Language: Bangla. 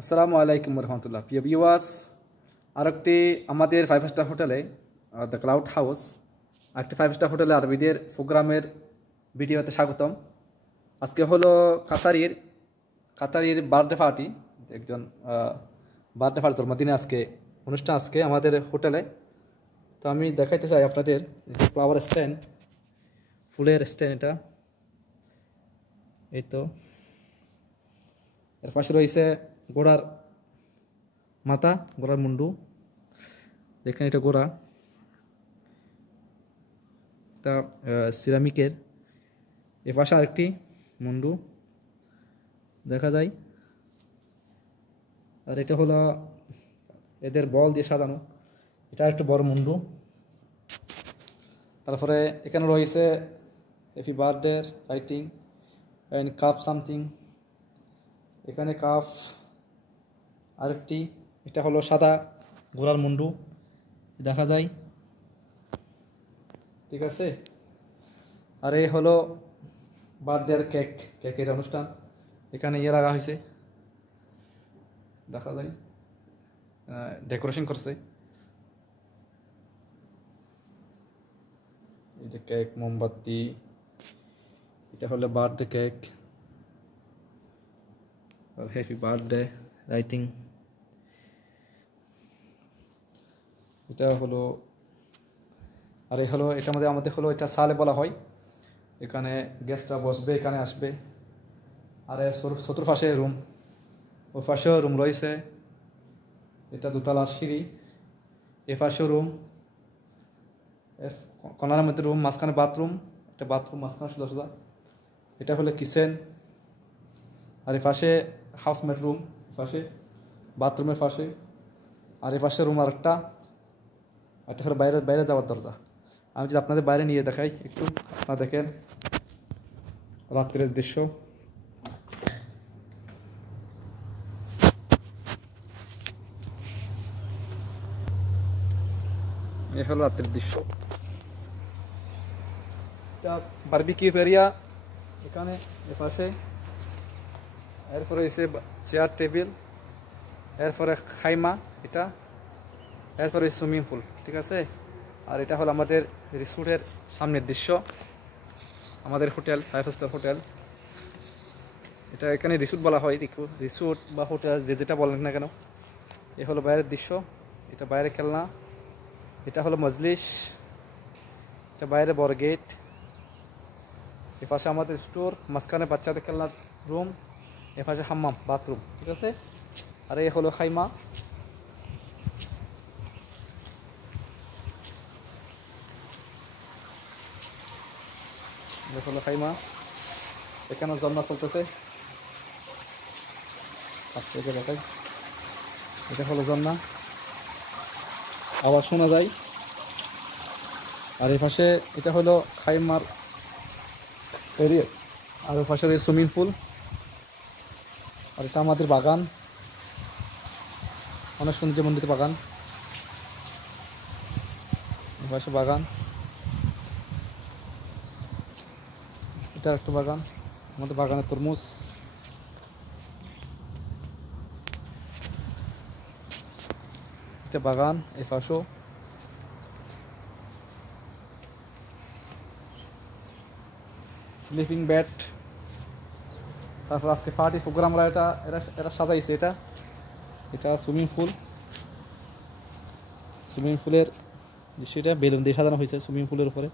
আসসালামু আলাইকুম রহমতুল্লাহ। প্রিয় ভিউয়ার্স, আরেকটি আমাদের 5 স্টার হোটেলে দ্য ক্লাউড হাউস একটি 5 স্টার হোটেলে আরবিদের প্রোগ্রামের ভিডিওতে স্বাগতম। আজকে হলো কাতারির বার্থডে পার্টি, একজন বার্থডে পার্টি জন্মদিনে অনুষ্ঠান আজকে আমাদের হোটেলে। তো আমি দেখাইতে চাই আপনাদের ফ্লাওয়ার স্ট্যান্ড, ফুলের স্ট্যান্ড, এটা এই তো। এর পাশে রয়েছে গোড়ার মাথা, গোড়ার মুন্ডু, দেখেন এটা গোড়া, তা সিরামিকের। এ পাশে আরেকটি মুন্ডু দেখা যায়, আর এটা হলো এদের বল দিয়ে সাজানো, এটা একটু বড় মুন্ডু। তারপরে এখানে রয়েছে happy birthday writing and cup something, এখানে কাপ আরেকটি, এটা হলো সাদা গোলার মুন্ডু দেখা যায়, ঠিক আছে। আর এই হলো বার্থডের কেকের অনুষ্ঠান, এখানে ইয়ে লাগা হয়েছে দেখা যায়, ডেকোরেশন করছে, এই যে কেক, মোমবাতি, এটা হলো birthday cake, happy birthday writing. এটা হলো, আর এই হলো এটা আমাদের হলো এটা সালে বলা হয়, এখানে গেস্টরা বসবে, এখানে আসবে। আর চতুর্পাশে রুম, ওর পাশেও রুম রয়েছে, এটা দোতলার সিঁড়ি, এ পাশেও রুম, এর কর্নারের মধ্যে রুম, মাঝখানে বাথরুম, একটা বাথরুম মাঝখানে সোজা সোজা, এটা হলো কিচেন। আর এ পাশে হাউসমেট রুম, পাশে বাথরুমের পাশে, আর এ পাশে রুম আরেকটা, একটা হলো বাইরে যাওয়ার দরজা। আমি যদি আপনাদের বাইরে নিয়ে দেখাই একটু, আপনারা দেখেন রাত্রের দৃশ্য, এ হলো রাত্রের দৃশ্য। এটা বারবিকিউ এরিয়া, এখানে এপাশে, এরপরে এসে চেয়ার টেবিল, এরপরে খাইমা, এটা এরপরে সুইমিং পুল, ঠিক আছে। আর এটা হলো আমাদের রিসোর্টের সামনের দৃশ্য, আমাদের হোটেল 5 স্টার হোটেল, এটা এখানে রিসোর্ট বলা হয়, রিসোর্ট বা হোটেল যেটা বলেন না কেন। এ হলো বাইরের দৃশ্য, এটা বাইরে খেলনা, এটা হলো মজলিস, এটা বাইরে বড় গেট, এ পাশে আমাদের স্টোর, মাঝখানে বাচ্চাদের খেলনার রুম, এ পাশে হাম্মাম বাথরুম, ঠিক আছে। আর এই হলো খাইমা, হলো খাইমা, এখানে ঝর্ণা চলতেছে, দেখাই, এটা হলো ঝর্ণা, আবার শোনা যায়। আর এই পাশে এটা হলো খাইমার এরিয়া, আর ওই পাশে সুইমিং পুল। আর এটা আমাদের বাগান, অনেক সুন্দর মন্দির বাগান, এই পাশে বাগান, এটা একটা বাগান, আমাদের বাগানের তরমুজ, এটা বাগান, এই পাশেও স্লিপিং বেড। তারপর আজকে পার্টি প্রোগ্রামরা এরা সাজাইছে, এটা সুইমিং পুলের দৃশ্যটা বেলুন দিয়ে সাজানো হয়েছে সুইমিং পুলের উপরে।